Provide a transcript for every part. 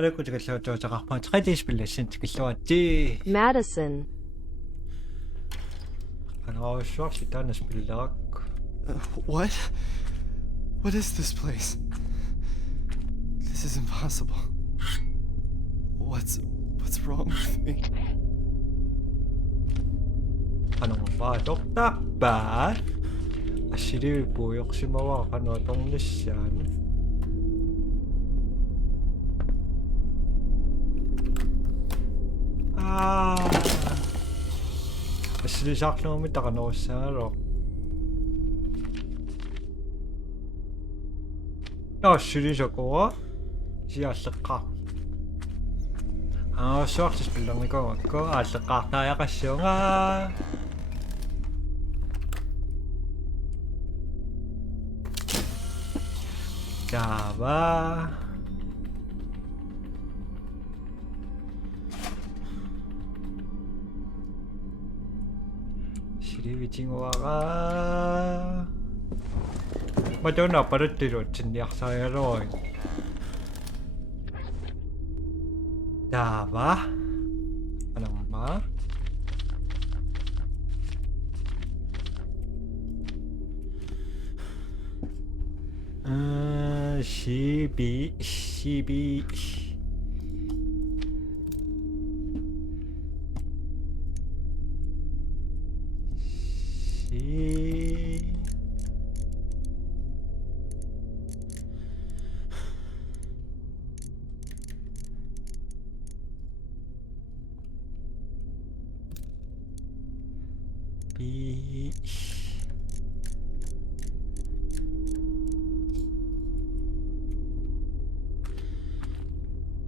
алаккутикаллуутуусақарпаат 3D-спиллассин тикиллуатти MADiSON. анаруссуарси таана спиллеракку. What? What is this place? This is impossible. What's wrong with me? Anong toqtaappaat ассилиуппуйорсимаваа кануаторниссаан ассилисаарлуми тақанеруссаагалоо ассилисакуа сиаллеққаа суартис пиллерникоакко ааллеққаартааяқассуунгаа Java 시리비징어가 맞아나 빠르티로 진리학사야로 Java 안엄마 시비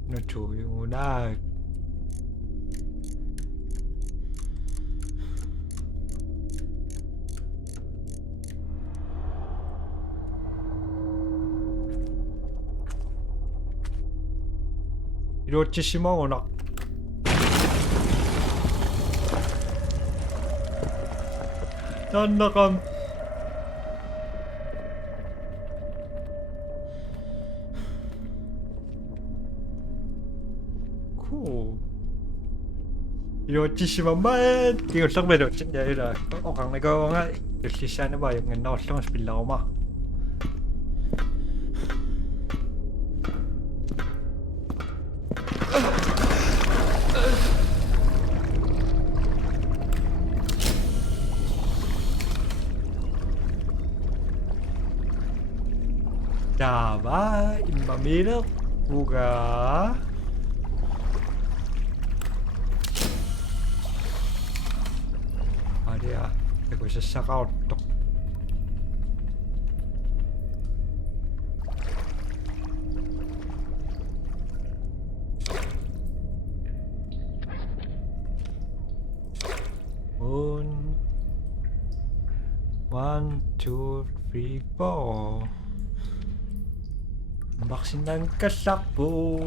nó 조용하다. 이렇게 심하거나 난 나감 이렇게 심한만 이거 썩매도 진짜 아니라 강내가 이렇게 시안해 봐요. 나 어떤 스필라오마 Java imamira buka Adia ego sasakaotto One, two, three, four. Unboxing ng kasakbo.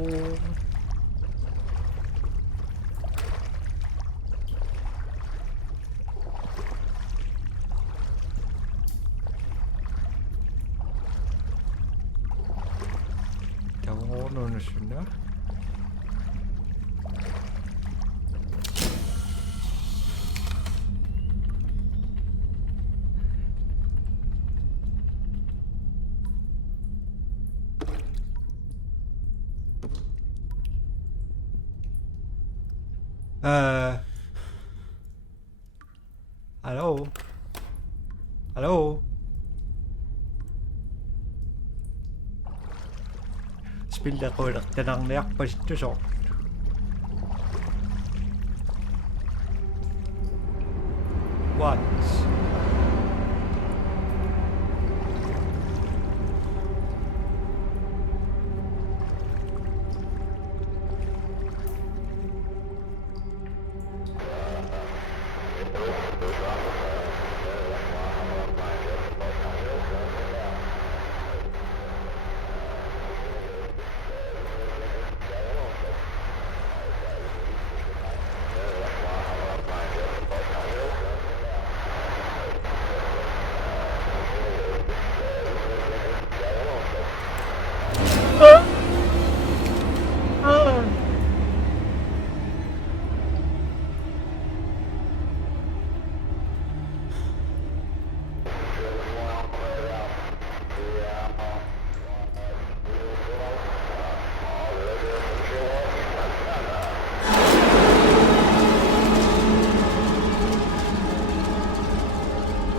Tawag ko na siya. Hello? Hello? Spiller ko lang tanang nayak pa ito so. What?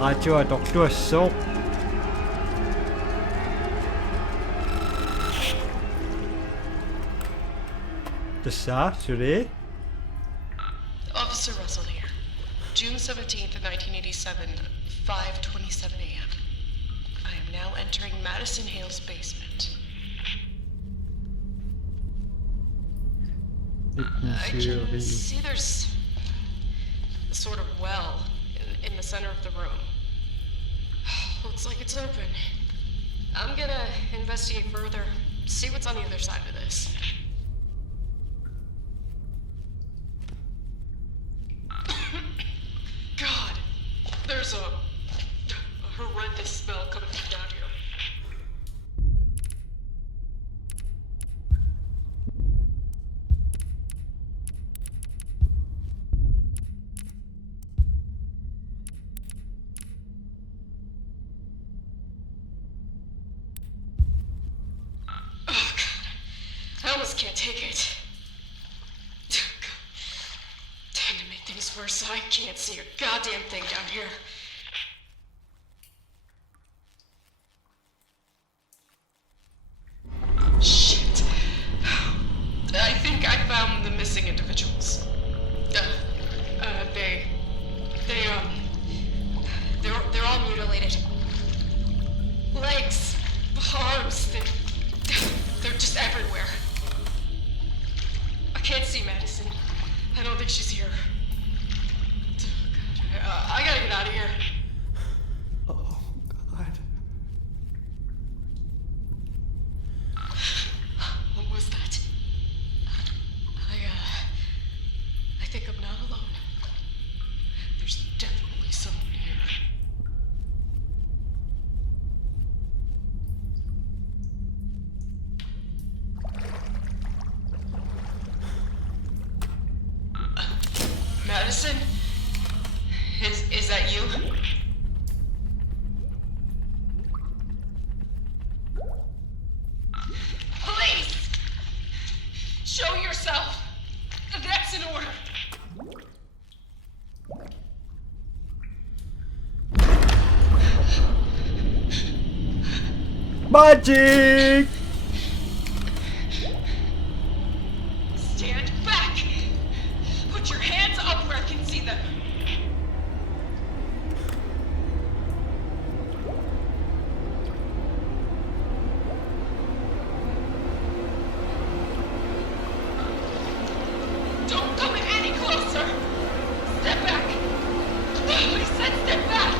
Radio Dr. Sok. The Sa, today? Officer Russell here. June 17th, 1987, 5:27 a.m. I am now entering Madison Hale's basement. I can see there's a sort of well in the center of the room. Looks like it's open. I'm gonna investigate further, see what's on the other side of this. God, there's a horrendous smell coming from down here. Oh, God. I almost can't take it. Time to make things worse. I can't see a goddamn thing down here. Shit. I think I found the missing individuals. They're all mutilated. Legs, arms, they're just everywhere. I can't see Madison. I don't think she's here. I gotta get out of here. Oh, God. What was that? I think I'm not alone. There's definitely someone here. Madison? Is that you? Police! Show yourself! That's in order. Magic! Stand back! Put your hands up where I can see them. Don't come any closer! Step back! I said step back!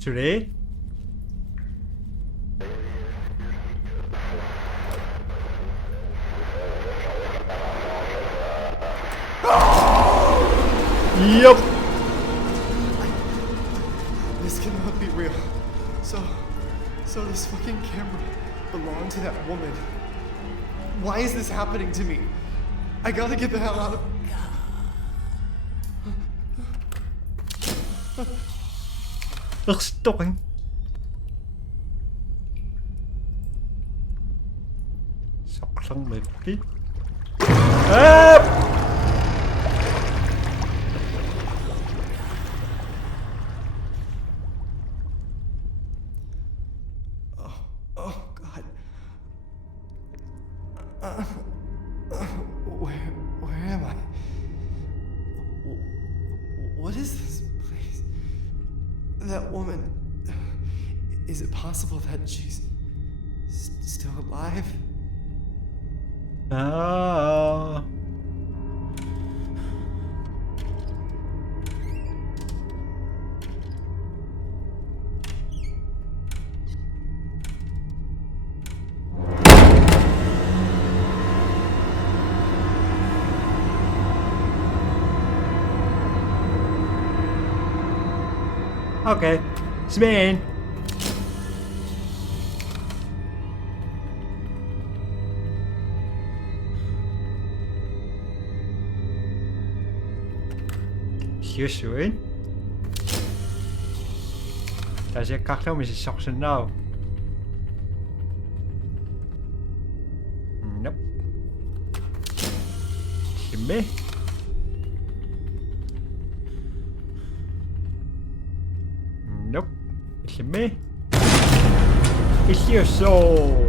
Today? Yup. This cannot be real. So this fucking camera belonged to that woman. Why is this happening to me? I gotta get the hell out of... Stopping. Sọc sân mệt tí. Oh, God. Where am I? What is this place? That woman... Is it possible that she's still alive? Ah. Okay, it's me. Hier schön. Daar zit carton met zijn soksen nou. Nope. Shimmy. Nope. Shimmy. Is hier zo.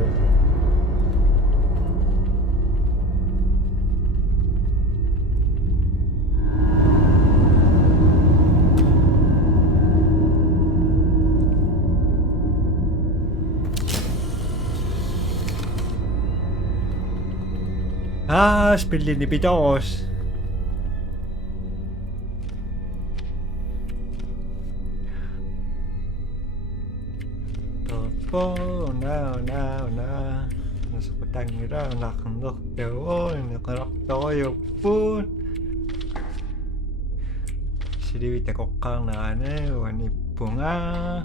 Ah, spelen die bido's. Oh, no. Nasa patangira, nakandok daw, nakaraktoyo po. Siriwita ko kang na wani bunga.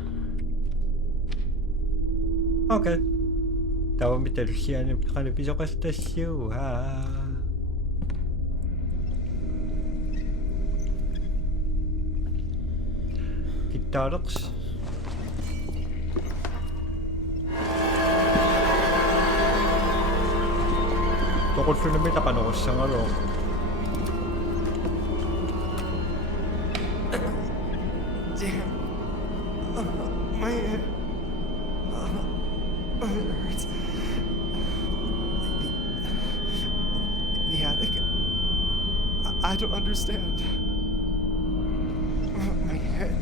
Okay. Dawa mitaru siya ni kanabisa ka sa siyo, ha. Gitarox. Tokol siya namin nakanokos sa ngalo. Damn. My head. It hurts. The attic. I don't understand. My head.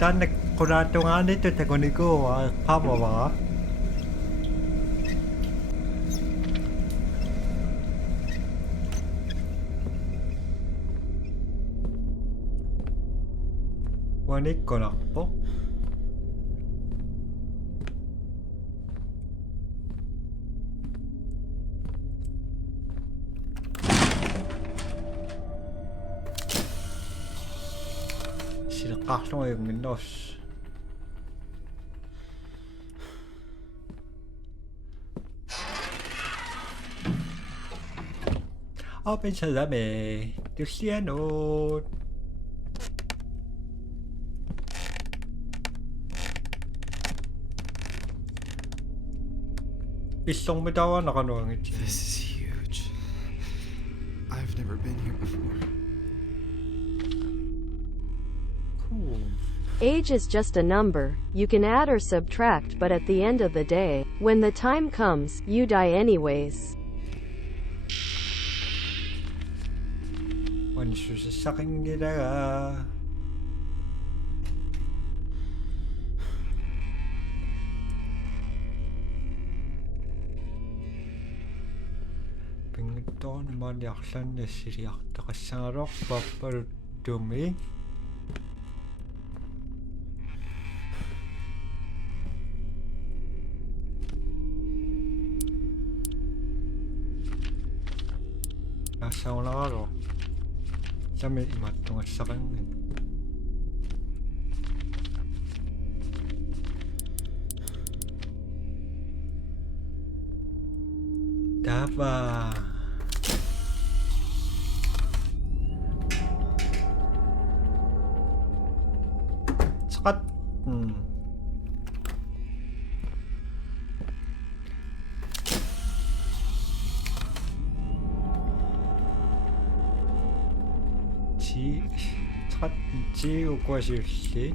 Dan nagkurato nga nito, tagunin ko, papa ba? Wanik ko na po. Sinakaslo yung Windows. Open sa dami. Cristiano. Isong bitawa na kanuang ito. This is huge. I've never been here before. Cool. Age is just a number, you can add or subtract, but at the end of the day, when the time comes, you die anyways. Wansu sa saking ginaga. Pington naman yaksan na siriyak takasarok papar dumi. Nasa wala karo. Sa may imatong sa kanya. Dava. Sakat. Sakat ukwasirsi.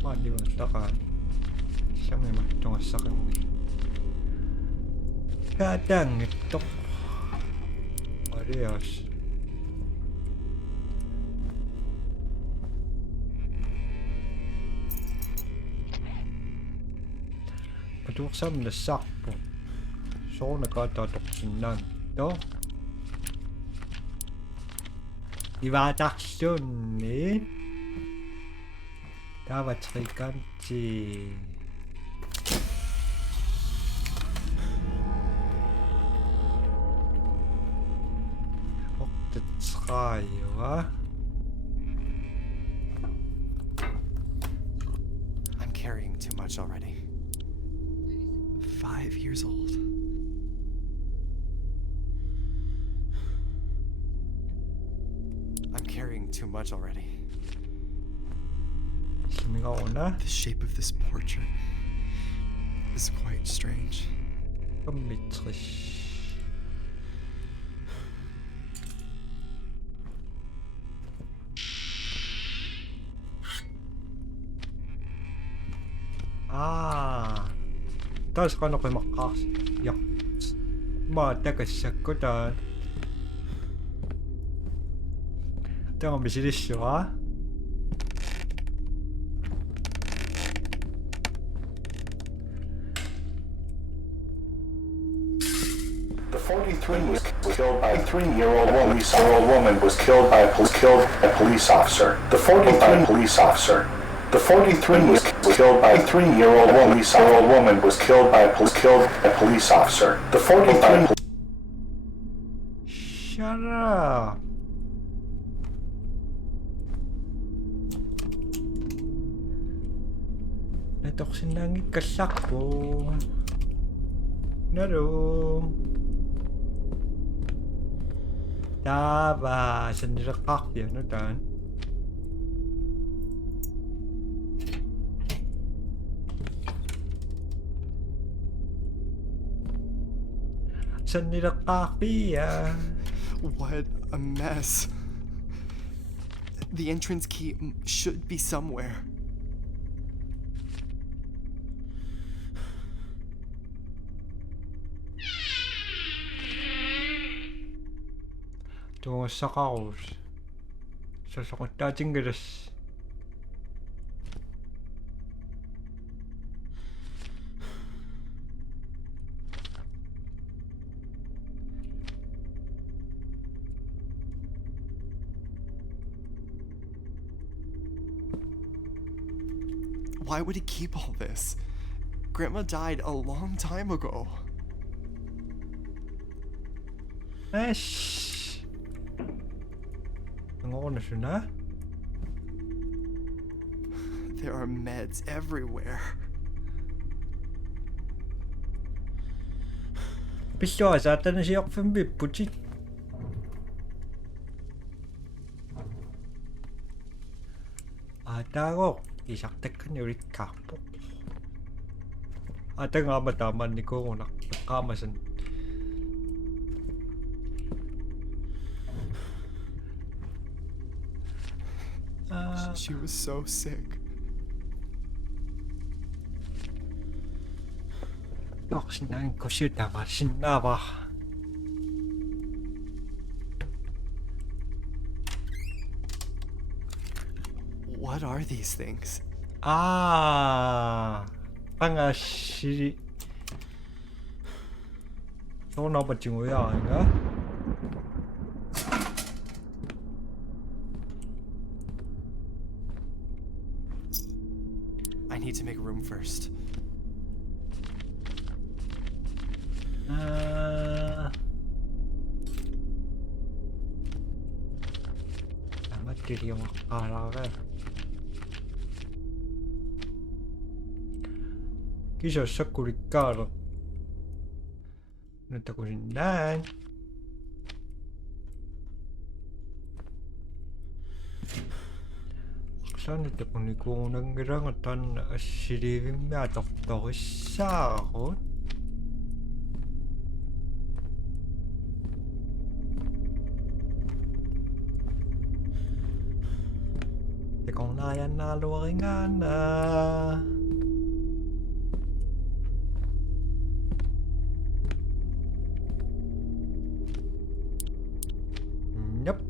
Mali matakan. Siya may matong sa kanya. Kadang ito. Arias. Patuksan na sakpo. So, nakatatuksin lang. Ito. Iwataksun eh. Dapat sa ikansi. Tayo, ha? I'm carrying too much already. 5 years old. I'm carrying too much already. Sumingaw na. The shape of this portrait is quite strange. Symmetrisch. Taas ka na ko'y makasyak. Matakasak ko dyan. Ito nga bisilis yun, ha? The 43 was killed by a 3-year-old woman was killed by a police officer. The 43 police officer. The 43 was killed by a 3-year-old woman was killed by a police officer. The 43 Shut up. Natoksin lang ikasak ko. Naro. Daba, saan nirakak yan, no, Dan? Saan nirakak yan? What a mess. The entrance key should be somewhere. Ito sa kaos. Sasakot dating garas. Why would he keep all this? Grandma died a long time ago. Shh. Ang na siya na? There are meds everywhere. Pisto, zaten na siya ako from Bipuchi. Ataro, isaktek ka ni Rikapo. Ate nga mataman ni ko kung nakamasan. She was so sick. Sinang ko siya tama sinaba. What are these things? Pangashi. Nó nó bật chừng với rồi nữa. I need to make room first. Material makakalaga. Kisah sakurikaro. Natakurindan. Saan ito kung ikunang irangatan na asirivim natakto sa ako? Kung nayan na luwaringan na. Nope.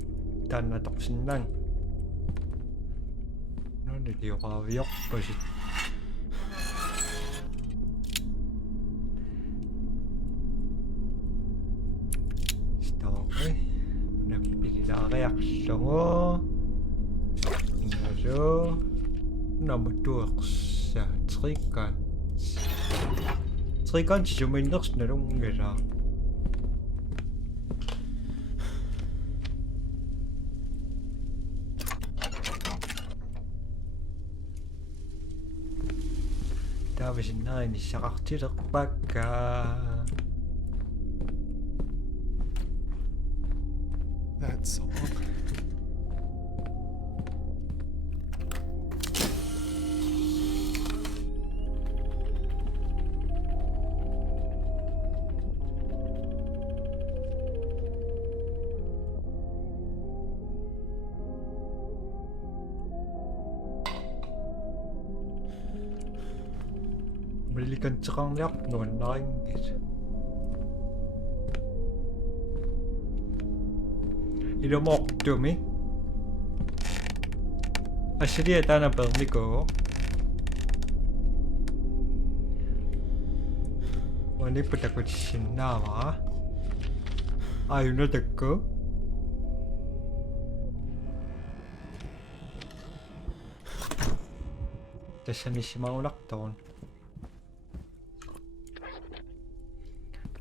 Dan nataksin lang. Hindi ako kawiyak pa siya. Okay. Napipili na reaksyon ko. Ngayon. Namaduak sa trikan. Trikan siya may naks na nung ngira. 59 시작지럭박가. That song. 물리건 찌강력 논라인기지. 이름 억두미 아시리에 따나 범리고 원리부터 고치신 나와 아유너 듣고 대신이시마 오락돈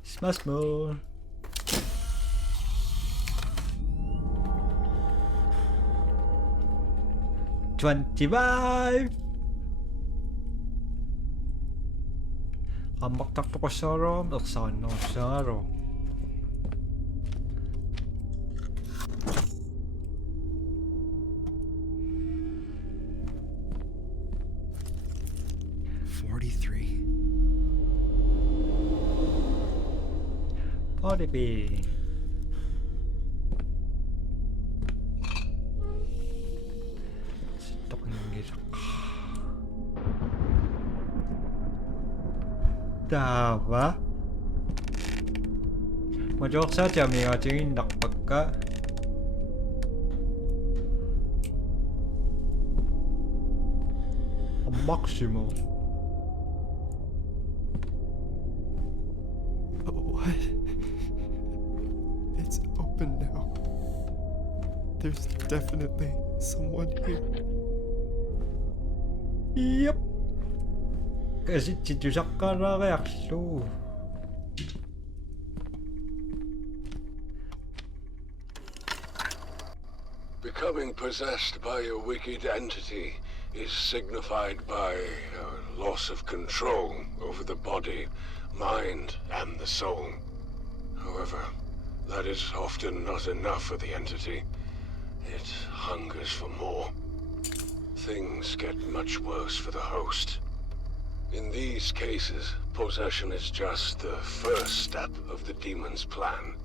스마스몰 25 Ambak ko sa rom, saan sa rom. Body B. Tava Majok sa chami nga chingin nakpagka Ang maximo. What? It's open now. There's definitely someone here. Yep. Kasi chichusak ka na kaya so. Becoming possessed by a wicked entity is signified by a loss of control over the body, mind, and the soul. However, that is often not enough for the entity. It hungers for more. Things get much worse for the host. In these cases, possession is just the first step of the demon's plan.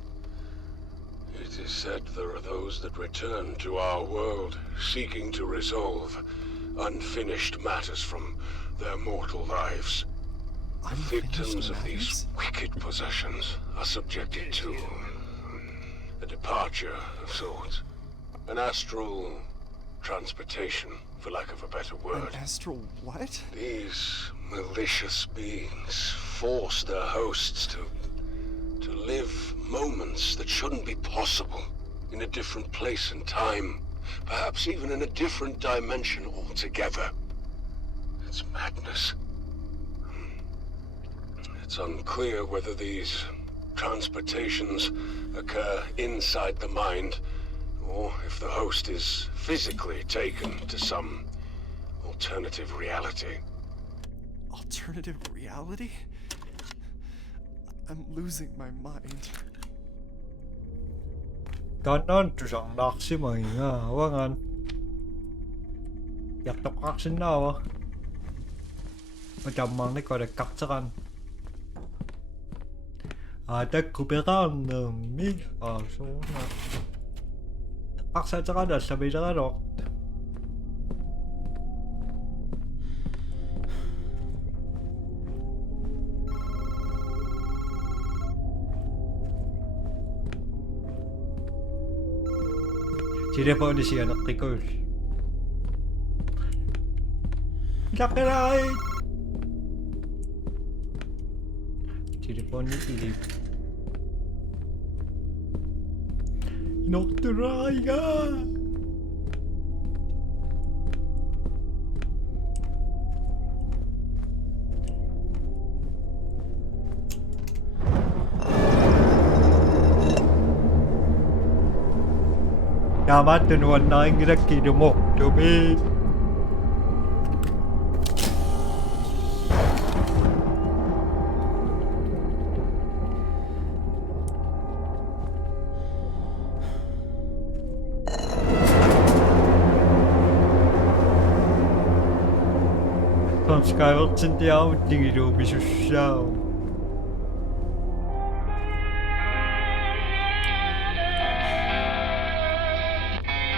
It is said there are those that return to our world, seeking to resolve unfinished matters from their mortal lives. Victims of these wicked possessions are subjected to a departure of sorts. An astral transportation, for lack of a better word. An astral what? These malicious beings force their hosts to live moments that shouldn't be possible in a different place and time, perhaps even in a different dimension altogether. It's madness. It's unclear whether these transportations occur inside the mind, or if the host is physically taken to some alternative reality. Alternative reality? I'm losing my mind. Ganon tusang naksi mga awangan. Yaktok aksin na wa. Macam ni ko de kaksakan. Ada kuberan mi so na. Aksa tsaka da sabi tsaka rok. Siapa ni siya naktikol? Lakiray! Siapa ni ilip? Nokturay ka! Damat tunuan na ang ginagkino mo, Dumi. Subscriber sind die auch Dinge, die mich so schauen.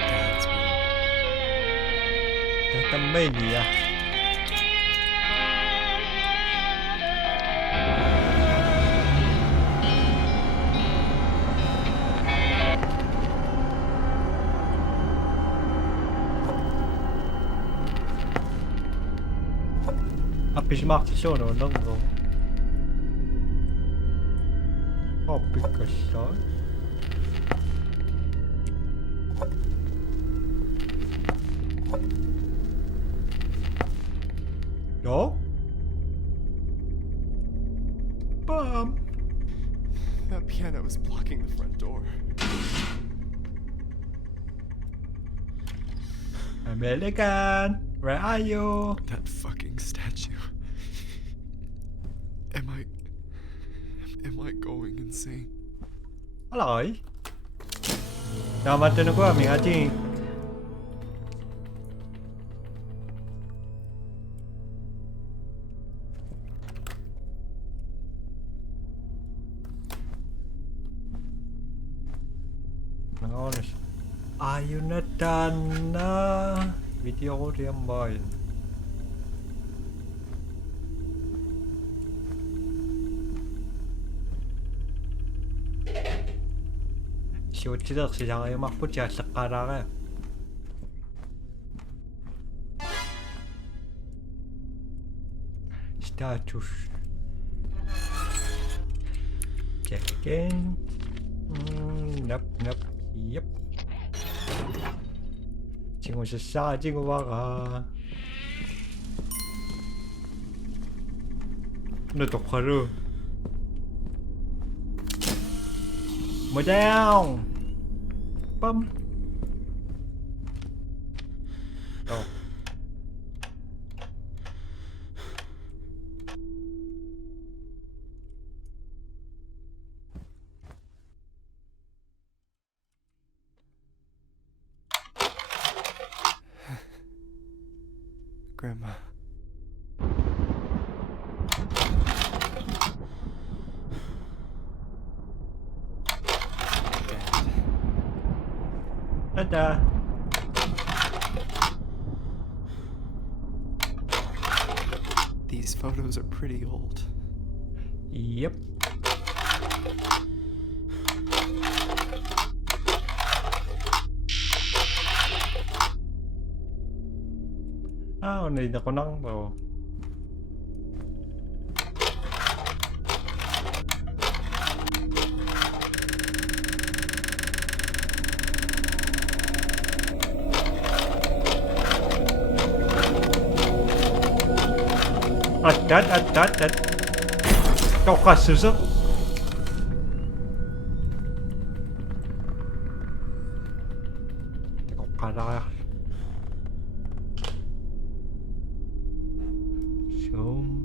That's weird. Das ist Mania. Ich mache schon noch so. Hab ich gesagt. Ja. Bam. That piano is blocking the front door. American, where are you? That fucking statue. Am I going insane? Alright. 나한테는 거야, 미하지. Nangos. Ayun na done na. Video ko diyan ba yun? 시오치덕 시장에 막 붙지 않을까라가 스타투스 check-in 납 얍 친구 싸 친구 와가 너 똑바로 Mời down. Bum. Oh. Grandma. Ta-da. These photos are pretty old. Yep. Need ako ng bro. At. Cậu khá sử dụng. Cậu khá ra. Xuống.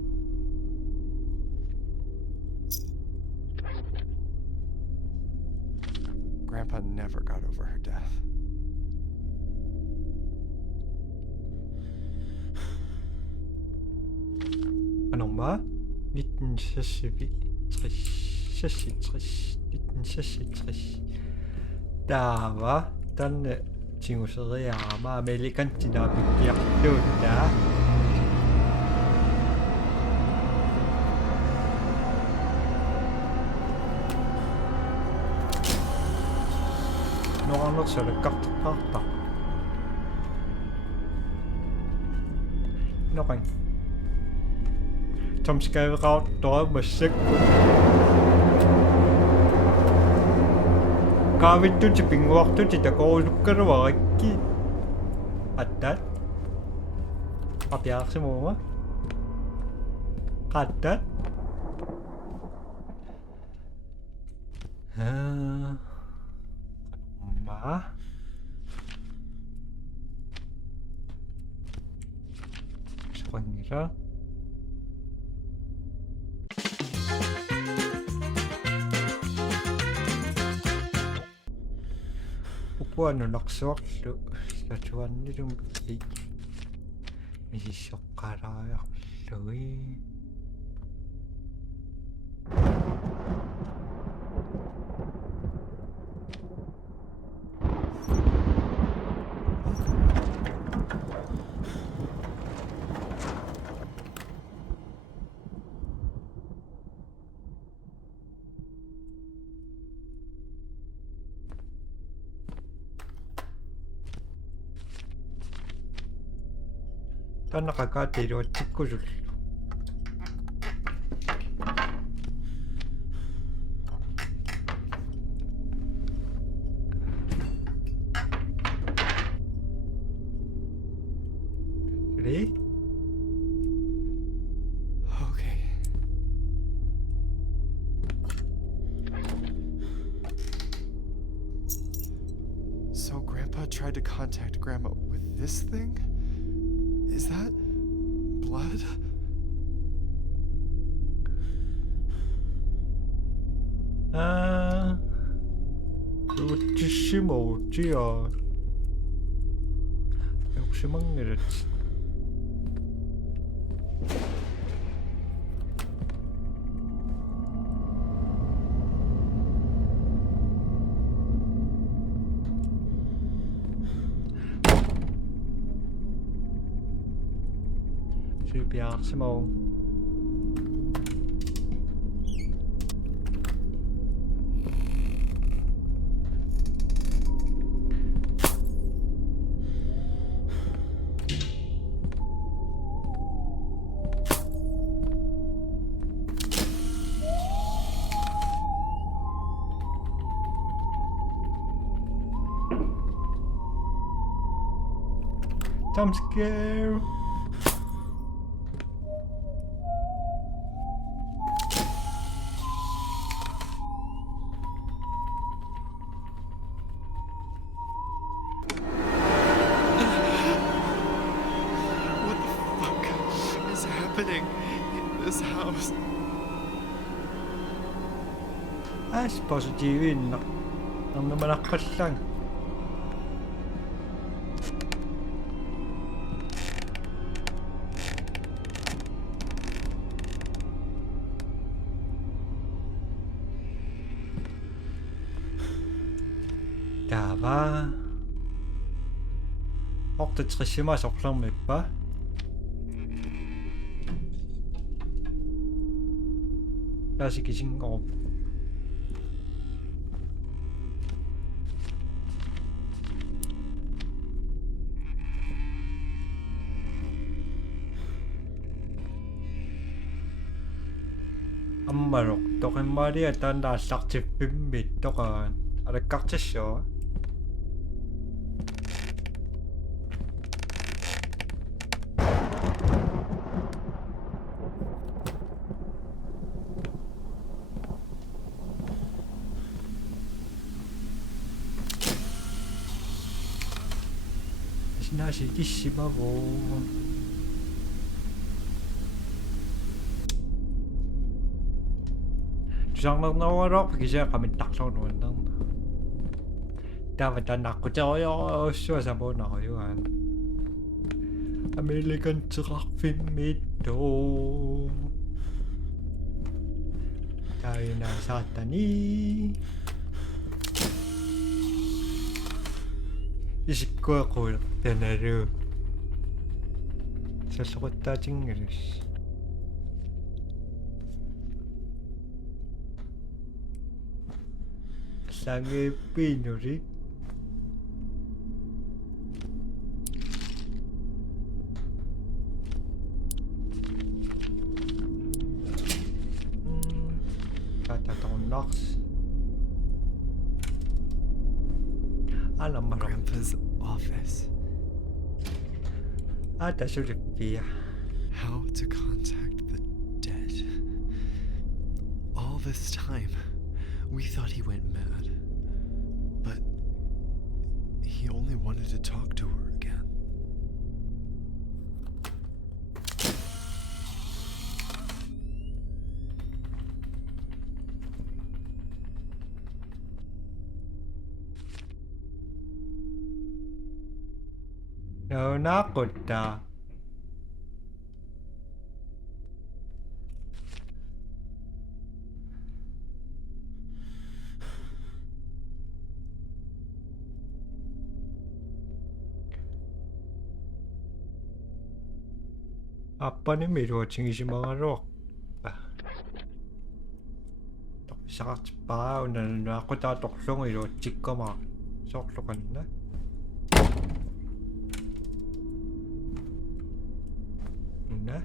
Grandpa never got over her death. Anong ba? 1960. Dava, den dinosaurier American dynamic døde. Nå har han også det katteparter. Noen som skal rart musikk. Kahit ito sa pingwak ito, tidak ko ulok ka raw aki. Katat? Papiyak si mama? Katat? Ma? Sa kanila? Ano nakswak do sa chuan ni dum i mi shokkara rồi. 떠나가가 데려 찍고 줄. 그래? Okay. So Grandpa tried to contact Grandma with this thing? Is that blood? 아, 이거 지시 뭐지야? 역시 막내랬지. Super small. Jump scare. What the fuck is happening in this house? I suppose you in. Ang naman ako lang. Dava. Orte trishima soklang med ba? 다시 계신 거. 엄마로 또한 말이야 딴다 싹집 빈빛 또가 아래 깍지쇼. 신나시기 심하고. Sang nó rock cái gì cả mình tắt sau rồi đó. Ta phải ta nặc của trời ơi, sao sao bố nói vậy? American truck film mito. Tayo na satani. 이십과 골 데네르. 저속었다 징그르시. Sangue pinuri. Kata tahun Nox. Alam mo. Grandpa's office. Ada sulit dia. How to contact the dead. All this time, we thought he went mad. But he only wanted to talk to her again. No, nakot na. 아빠는 미루어징이시망하러 sakatpa unan ako tatoksong iro chikka ma soksokan na na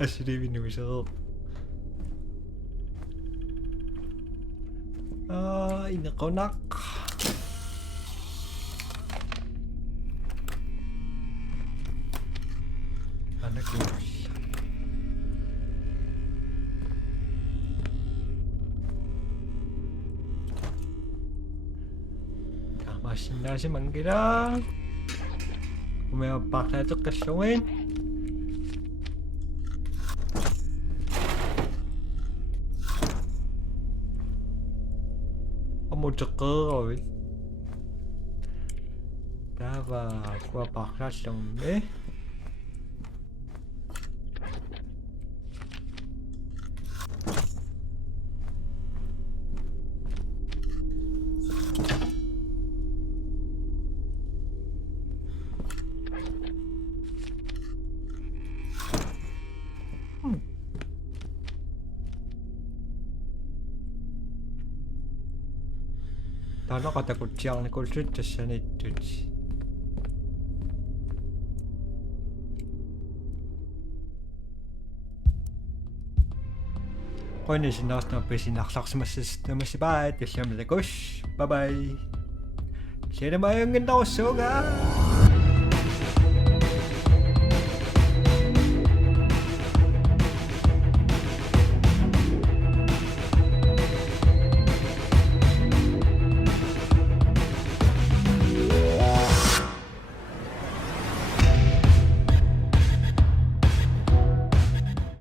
aşırı bir numarası ay nakonak anak yun masinda si Manggira umayapak na ito kasungin một trực cơ rồi ra và qua bạc ra xong đấy nó có thể cột trăng này cột rất là sáng này tuyệt coi này xin nói là xin học sắc mà sẽ bye tiếp xem lại bye bye sẽ đến mấy người đâu số cả